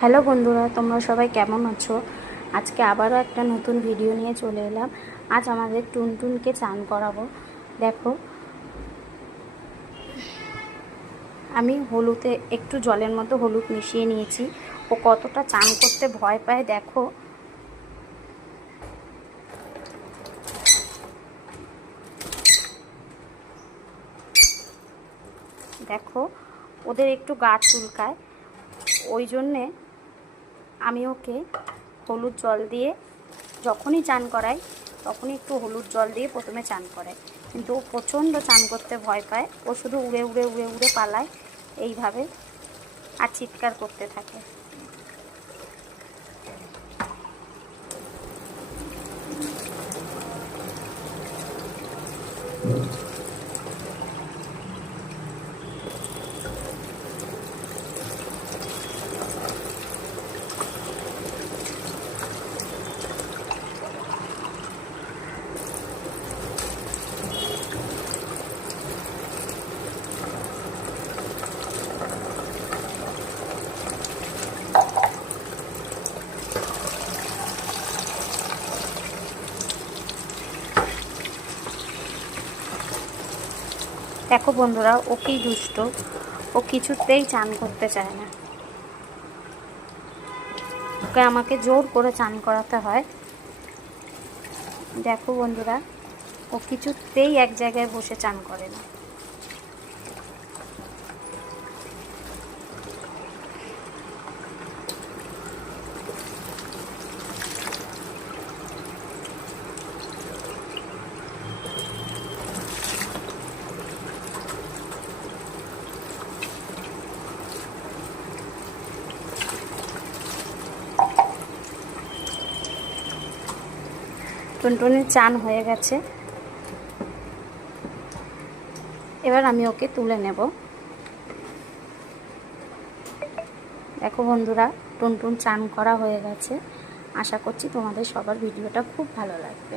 Hello বন্ধুরা, তোমরা সবাই কেমন আছো? আজকে আবারও একটা নতুন ভিডিও নিয়ে চলে এলাম। আজ আমাদের টুনটুনকে চান করাবো। দেখো, আমি হলুদে একটু জলের মতো হলুদ মিশিয়ে নিয়েছি। ও কতটা চান করতে ভয় পায় দেখো। দেখো, ওদের একটু গা চুলকায়, ওই জন্যে আমি ওকে হলুদ জল দিয়ে যখনই চান করাই তখনই একটু হলুদ জল দিয়ে প্রথমে চান করাই। কিন্তু ও প্রচণ্ড চান করতে ভয় পায়। ও শুধু উড়ে উড়ে উড়ে উড়ে পালায় এইভাবে, আর চিৎকার করতে থাকে। দেখো বন্ধুরা, ও কি দুষ্ট, ও কিছুতেই চান করতে চায় না। ওকে আমাকে জোর করে চান করাতে হয়। দেখো বন্ধুরা, ও কিছুতেই এক জায়গায় বসে চান করে না। টুনটুনির চান হয়ে গেছে, এবার আমি ওকে তুলে নেব। দেখো বন্ধুরা, টুনটুন চান করা হয়ে গেছে। আশা করছি তোমাদের সবার ভিডিওটা খুব ভালো লাগবে।